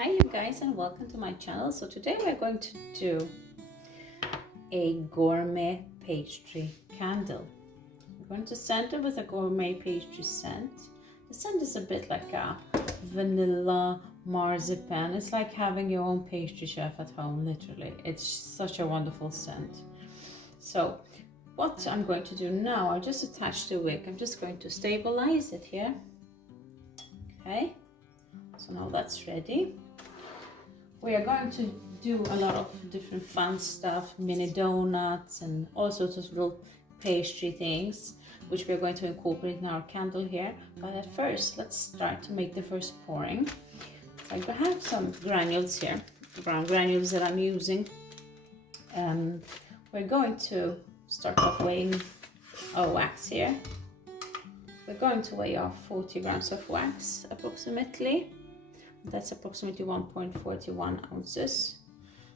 Hi you guys and welcome to my channel. So today we're going to do a gourmet pastry candle. We're going to scent it with a gourmet pastry scent. The scent is a bit like a vanilla marzipan. It's like having your own pastry chef at home, literally. It's such a wonderful scent. So what I'm going to do now, I just attached the wick. I'm just going to stabilize it here. Okay, so now that's ready. We are going to do a lot of different fun stuff, mini donuts and all sorts of little pastry things, which we're going to incorporate in our candle here. But at first, let's start to make the first pouring. So I have some granules here, brown granules that I'm using. We're going to start off weighing our wax here. We're going to weigh off 40 grams of wax approximately. That's approximately 1.41 ounces.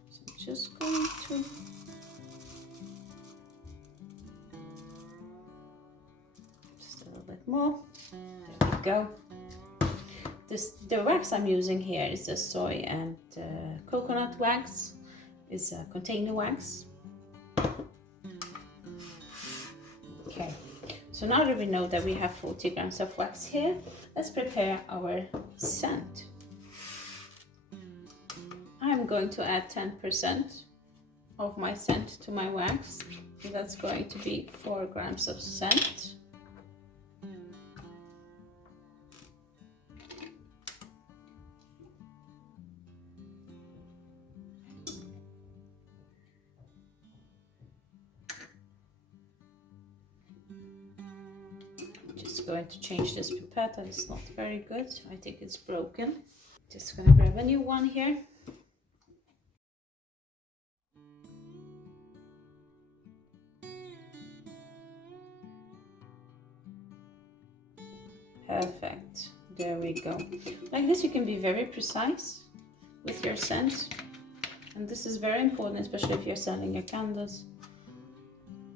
So I'm just going to just a little bit more. There we go. The wax I'm using here is the soy and coconut wax. It's a container wax. Okay. So now that we know that we have 40 grams of wax here, let's prepare our scent. I'm going to add 10% of my scent to my wax. So that's going to be 4 grams of scent. Just going to change this pipette, and it's not very good. I think it's broken. Just gonna grab a new one here. Perfect. There we go. Like this, you can be very precise with your scent. And this is very important, especially if you're selling your candles.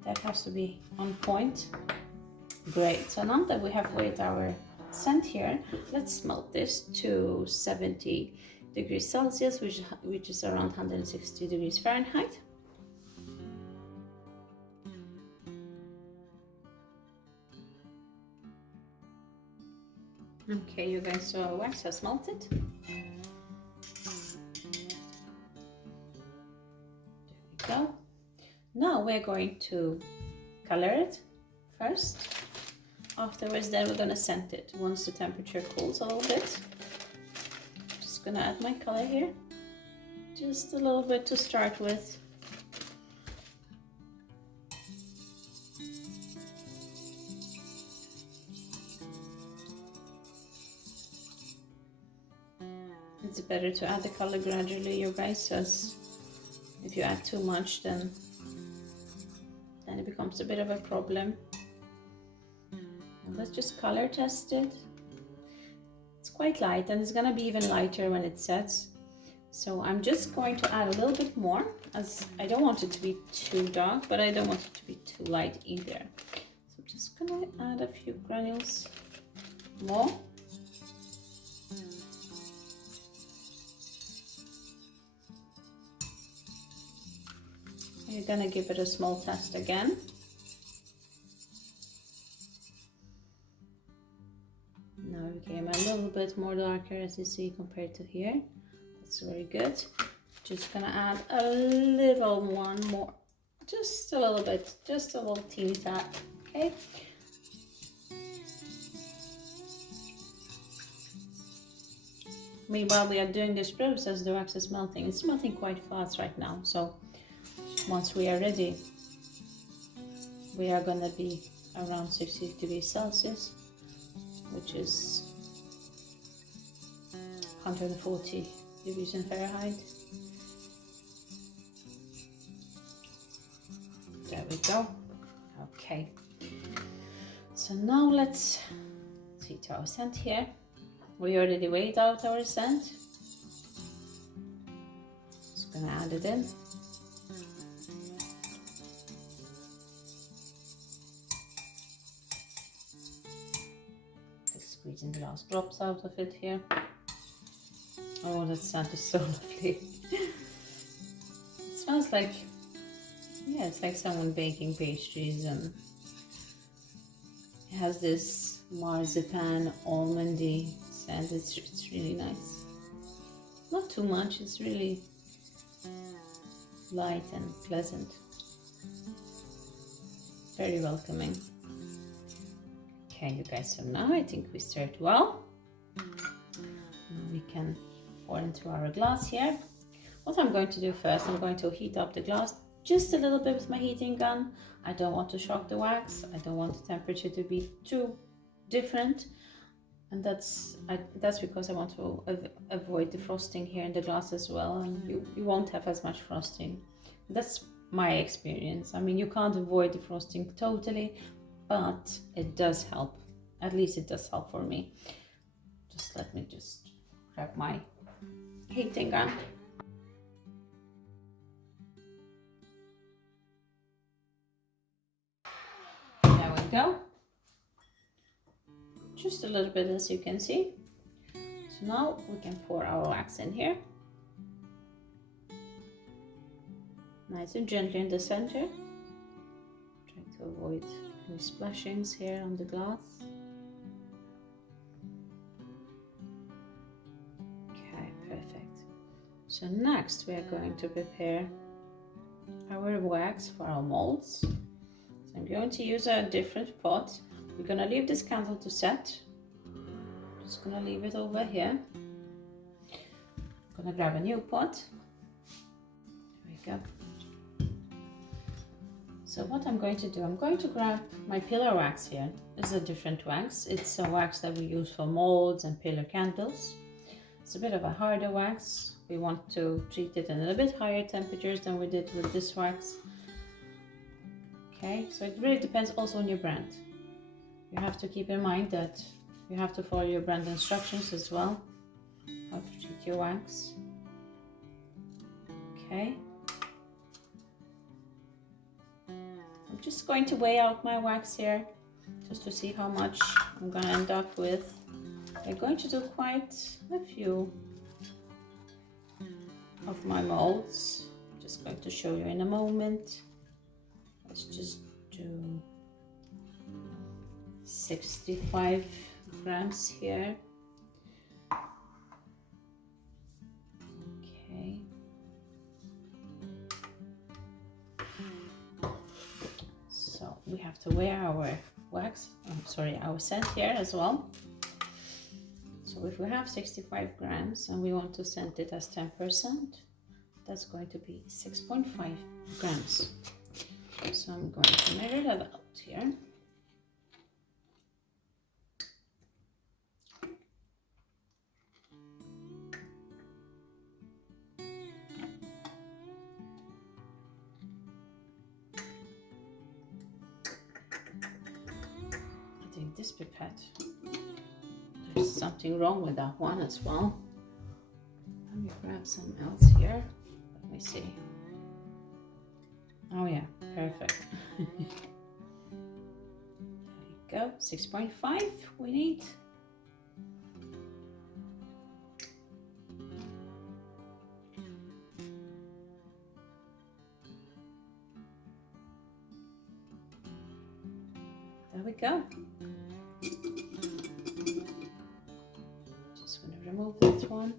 That has to be on point. Great. So now that we have weighed our scent here, let's smelt this to 70 degrees Celsius, which is around 160 degrees Fahrenheit. Okay, you guys, so our wax has melted. There we go. Now we're going to color it first. Afterwards, then we're going to scent it once the temperature cools a little bit. Just going to add my color here. Just a little bit to start with. It's better to add the color gradually, you guys, because if you add too much, then it becomes a bit of a problem. And let's just color test it. It's quite light, and it's gonna be even lighter when it sets. So I'm just going to add a little bit more, as I don't want it to be too dark, but I don't want it to be too light either. So I'm just gonna add a few granules more. You're gonna give it a small test again. Now it became a little bit more darker, as you see, compared to here. That's very good. Just gonna add a little one more, just a little bit, just a little teeny tad. Okay. Meanwhile, we are doing this process, the wax is melting. It's melting quite fast right now, so once we are ready, we are going to be around 60 degrees Celsius, which is 140 degrees in Fahrenheit. There we go. Okay. So now let's see to our scent here. We already weighed out our scent. Just going to add it in. Squeezing the last drops out of it here. Oh, that scent is so lovely. It smells like, yeah, it's like someone baking pastries, and it has this marzipan almondy scent. It's really nice. Not too much, it's really light and pleasant. Very welcoming. Okay, you guys, so now I think we stirred well. Now we can pour into our glass here. What I'm going to do first, I'm going to heat up the glass just a little bit with my heating gun. I don't want to shock the wax. I don't want the temperature to be too different. And that's because I want to avoid the frosting here in the glass as well. And you won't have as much frosting. That's my experience. I mean, you can't avoid the frosting totally, but it does help. At least it does help for me. Just let me just grab my heating gun. There we go. Just a little bit, as you can see. So now we can pour our wax in here. Nice and gently in the center. Trying to avoid any splashings here on the glass. Okay, perfect. So next we are going to prepare our wax for our molds. So I'm going to use a different pot. We're going to leave this candle to set. Just going to leave it over here. I'm going to grab a new pot. There we go. So what I'm going to do, I'm going to grab my pillar wax here. This is a different wax. It's a wax that we use for molds and pillar candles. It's a bit of a harder wax. We want to treat it in a bit higher temperatures than we did with this wax. Okay, so it really depends also on your brand. You have to keep in mind that you have to follow your brand instructions as well, how to treat your wax. Okay. I'm just going to weigh out my wax here, just to see how much I'm going to end up with. I'm going to do quite a few of my molds. I'm just going to show you in a moment. Let's just do 65 grams here. Okay. So we have to weigh our wax, our scent here as well. So if we have 65 grams and we want to scent it as 10%, that's going to be 6.5 grams. So I'm going to measure that out here. I think this pipette, there's something wrong with that one as well. Let me grab some else here. Let me see. Oh yeah, perfect. There you go, 6.5 we need. There we go. Just going to remove that one.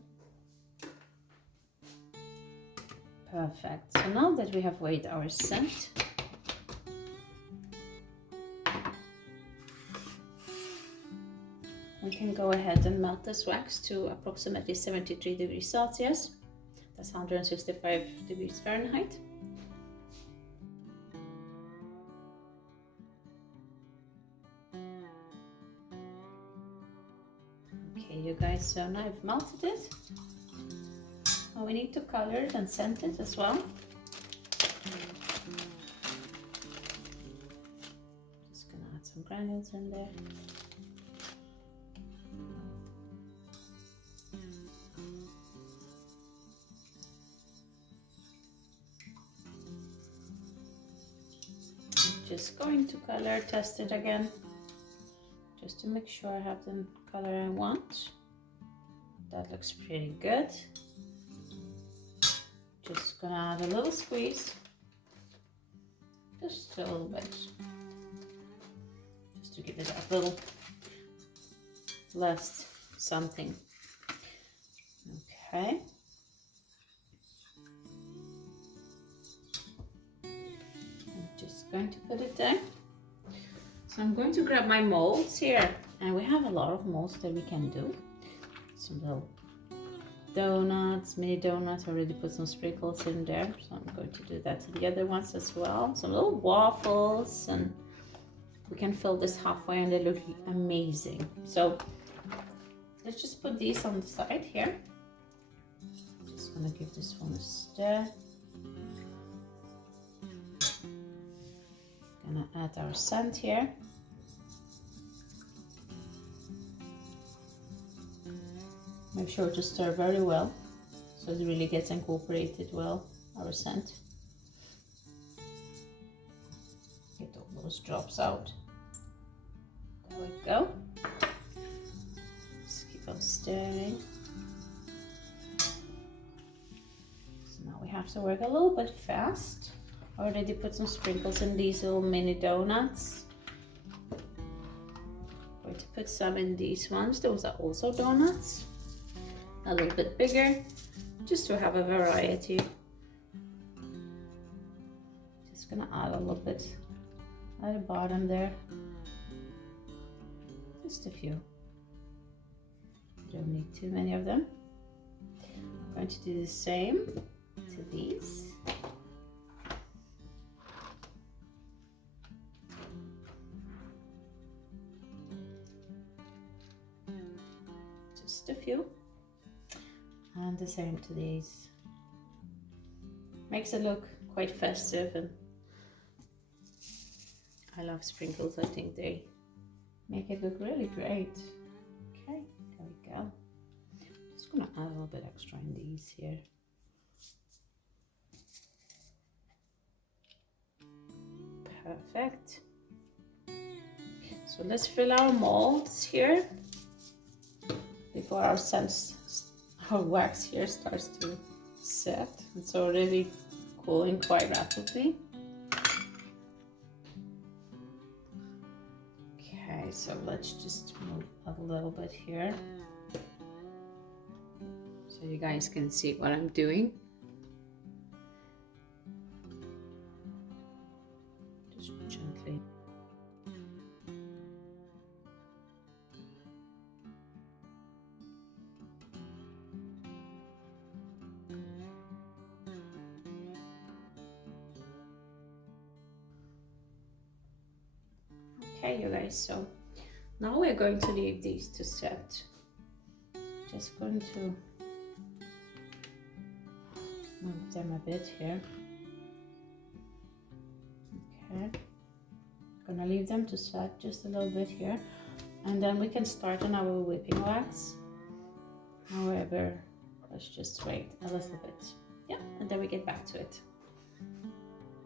Perfect. So now that we have weighed our scent, we can go ahead and melt this wax to approximately 73 degrees Celsius. That's 165 degrees Fahrenheit. Okay, you guys, so now I've melted it. Now we need to color it and scent it as well. Just gonna add some granules in there. Just going to color test it again, just to make sure I have the color I want. that looks pretty good. Just gonna add a little squeeze, just a little bit, just to give it a little less something. Okay. I'm just going to put it down. So I'm going to grab my molds here, and we have a lot of molds that we can do. Some little donuts, mini donuts. I already put some sprinkles in there, so I'm going to do that to the other ones as well. Some little waffles, and we can fill this halfway and they look amazing. So let's just put these on the side here. Just gonna give this one a stir. Gonna add our scent here. Make sure to stir very well so it really gets incorporated well, our scent. Get all those drops out. There we go. Just keep on stirring. So now we have to work a little bit fast. I already put some sprinkles in these little mini donuts. Going to put some in these ones. Those are also donuts. A little bit bigger, just to have a variety. Just gonna add a little bit at the bottom there. Just a few. Don't need too many of them. I'm going to do the same to these. Just a few. And the same to these. Makes it look quite festive, and I love sprinkles. I think they make it look really great. Okay, there we go. Just gonna add a little bit extra in these here. Perfect. So let's fill our molds here before our wax here starts to set. It's already cooling quite rapidly. Okay, so let's just move a little bit here so you guys can see what I'm doing. Just gently. Okay, you guys, so now we're going to leave these to set. Just going to move them a bit here. Okay, gonna leave them to set just a little bit here, and then we can start on our whipping wax. However, let's just wait a little bit. Yeah, and then we get back to it.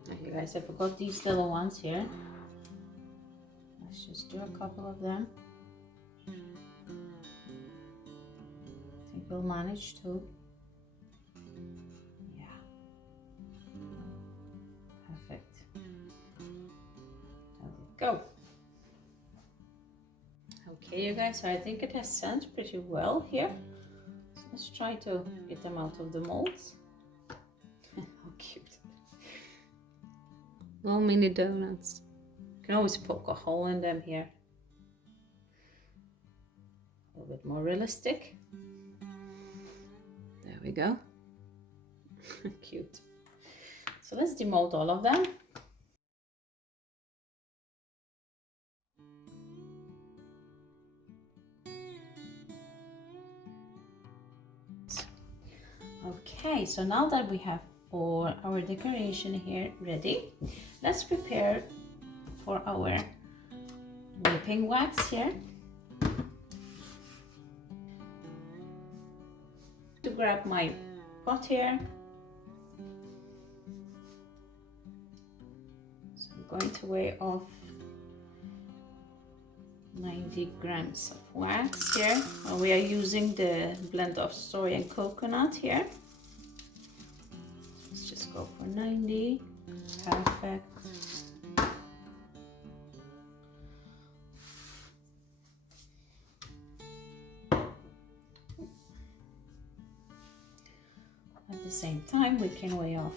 Now, you guys, I forgot these little ones here. Let's just do a couple of them. I think we'll manage to. Yeah. Perfect. There we go. Okay, you guys, so I think it has set pretty well here. So let's try to get them out of the molds. How cute. Little mini donuts. You can always poke a hole in them here. A little bit more realistic. There we go. Cute. So let's demold all of them. Okay, so now that we have all our decoration here ready, let's prepare for our whipping wax here. To grab my pot here. So I'm going to weigh off 90 grams of wax here. We are using the blend of soy and coconut here. Let's just go for 90. Perfect. At the same time, we can weigh off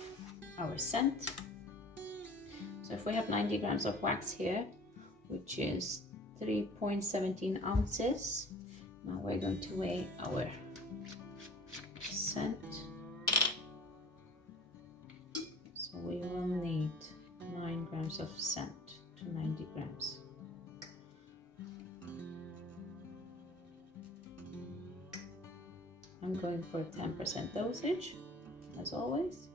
our scent. So if we have 90 grams of wax here, which is 3.17 ounces, now we're going to weigh our scent. So we will need 9 grams of scent to 90 grams. I'm going for a 10% dosage, as always.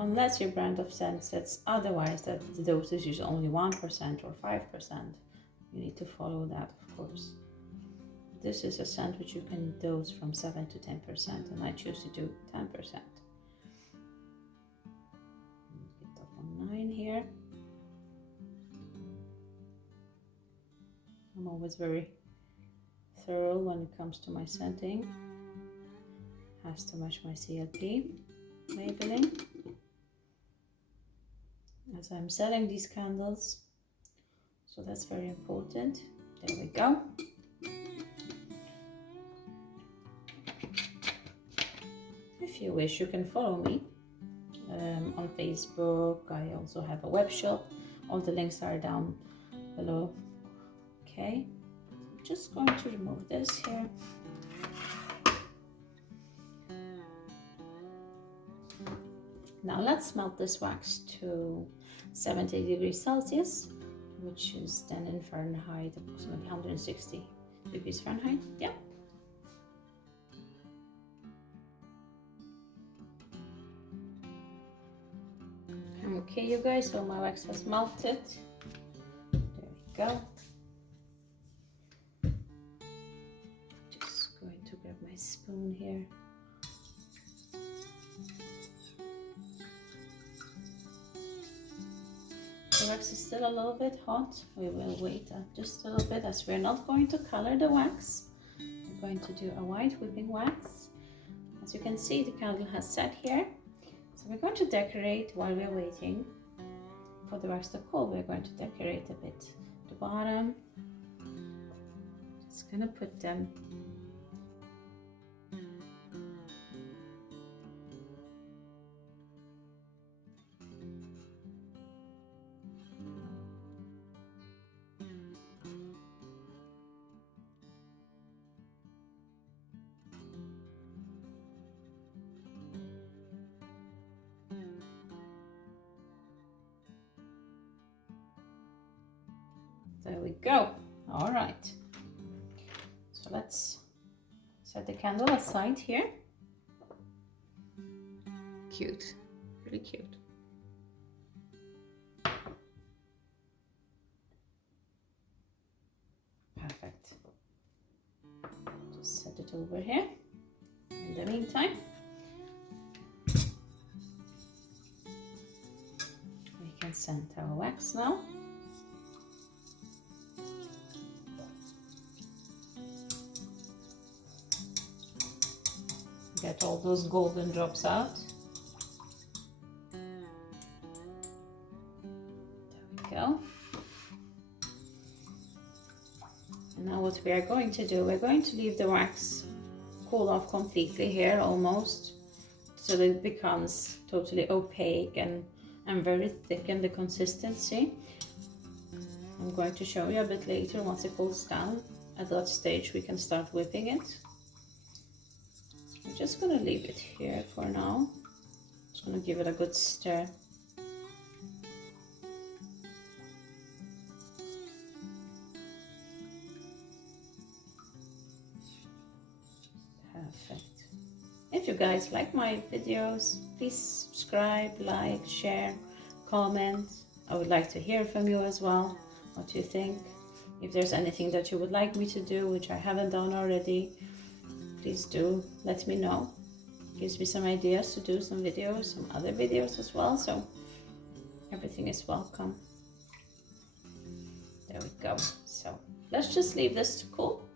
Unless your brand of scent says otherwise, that the dosage is only 1% or 5%, you need to follow that, of course. This is a scent which you can dose from 7 to 10%, and I choose to do 10%. Get up on 9 here. I'm always very thorough when it comes to my scenting. Has to match my CLP labeling, as I'm selling these candles, so that's very important. There we go. If you wish, you can follow me on Facebook. I also have a web shop. All the links are down below. Okay, I'm just going to remove this here. Now let's melt this wax to 70 degrees Celsius, which is then in Fahrenheit, approximately 160 degrees Fahrenheit. Yeah. Okay, you guys, so my wax has melted. There we go. Just going to grab my spoon here. The wax is still a little bit hot. We will wait just a little bit, as we're not going to color the wax. We're going to do a white whipping wax. As you can see, the candle has set here. So we're going to decorate while we're waiting for the wax to cool. We're going to decorate a bit the bottom. Just gonna put them There we go. All right. So let's set the candle aside here. Cute, really cute. Perfect. Just set it over here. In the meantime, we can scent our wax now. Get all those golden drops out. There we go. And now what we are going to do, we're going to leave the wax cool off completely here, almost, so that it becomes totally opaque and very thick in the consistency. I'm going to show you a bit later once it cools down. At that stage we can start whipping it. I'm just going to leave it here for now. Just going to give it a good stir. Perfect. If you guys like my videos, please subscribe, like, share, comment. I would like to hear from you as well, what you think. If there's anything that you would like me to do, which I haven't done already, please do let me know. Gives me some ideas to do some videos, some other videos as well. So Everything is welcome. There we go. So let's just leave this to cool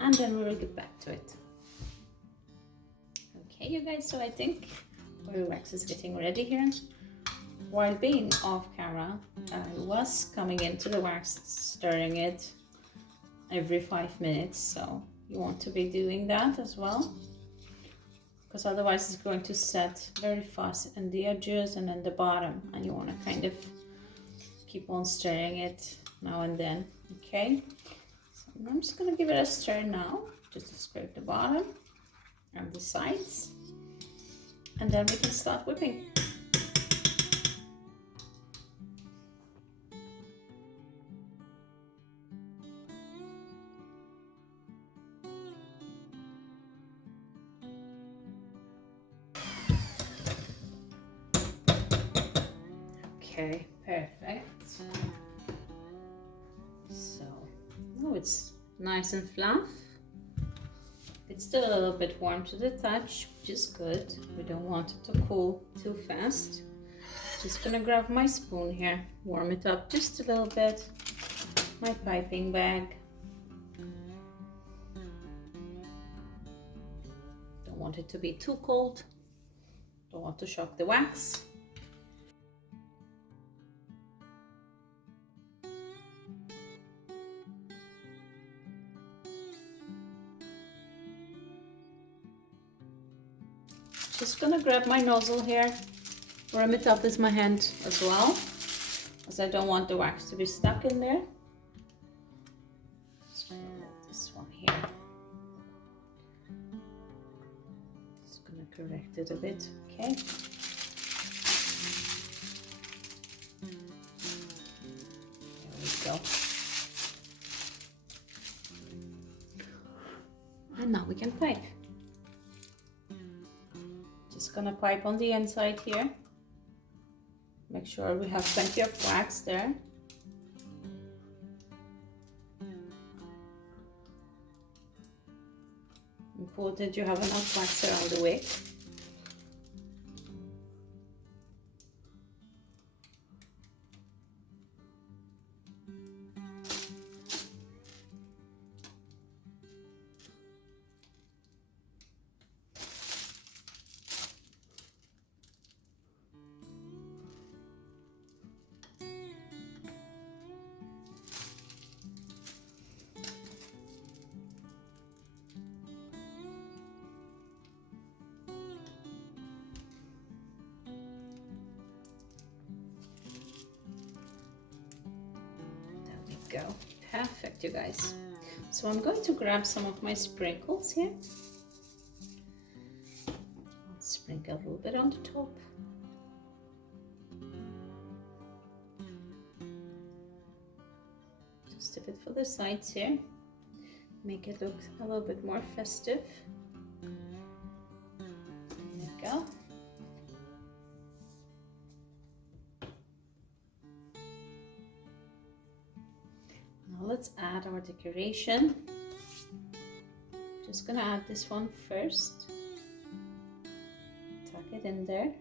and then we'll get back to it. Okay, you guys, so I think our wax is getting ready here. While being off camera, I was coming into the wax, stirring it every 5 minutes. So you want to be doing that as well, because otherwise it's going to set very fast in the edges and in the bottom, and you want to kind of keep on stirring it now and then. Okay, so I'm just going to give it a stir now, just to scrape the bottom and the sides, and then we can start whipping. Okay, perfect. So, oh, it's nice and fluff. It's still a little bit warm to the touch, which is good. We don't want it to cool too fast. Just gonna grab my spoon here, warm it up just a little bit. My piping bag. Don't want it to be too cold. Don't want to shock the wax. Just gonna grab my nozzle here, warm it up with my hand as well, as I don't want the wax to be stuck in there. Just gonna get this one here. Just gonna correct it a bit, okay? There we go. And now we can pipe. Just gonna pipe on the inside here. Make sure we have plenty of wax there. Important you have enough wax around the wick. Go. Perfect, you guys. So I'm going to grab some of my sprinkles here. I'll sprinkle a little bit on the top. Just a bit for the sides here. Make it look a little bit more festive. There we go. Let's add our decoration. Just gonna add this one first. Tuck it in there.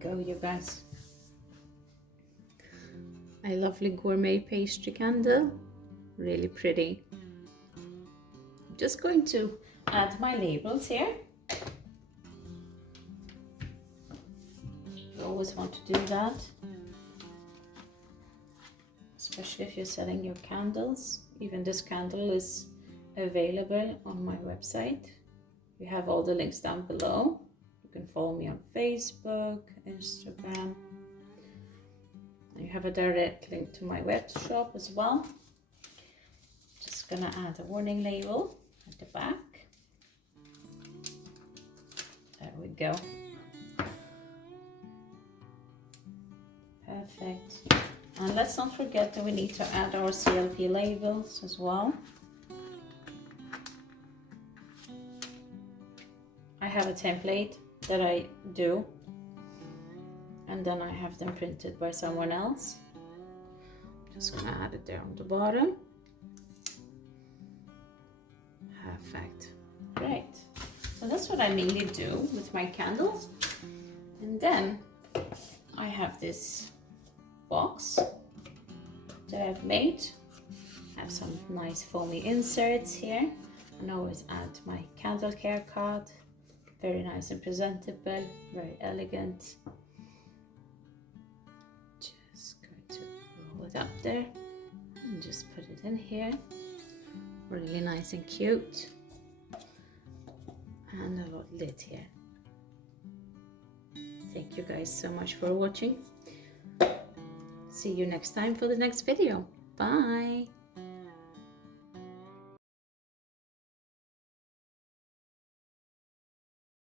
Go, you guys. A lovely gourmet pastry candle, really pretty. I'm just going to add my labels here. You always want to do that, especially if you're selling your candles. Even this candle is available on my website. You have all the links down below. You can follow me on Facebook, Instagram. And you have a direct link to my web shop as well. Just gonna add a warning label at the back. There we go. Perfect. And let's not forget that we need to add our CLP labels as well. have a template that I do, and then I have them printed by someone else. Just gonna add it there on the bottom. Perfect. Great. So that's what I mainly do with my candles. And then I have this box that I've made. I have some nice foamy inserts here. And I always add my candle care card. Very nice and presentable, very elegant. Just going to roll it up there and just put it in here. Really nice and cute. And a little lid here. Thank you guys so much for watching. See you next time for the next video. Bye.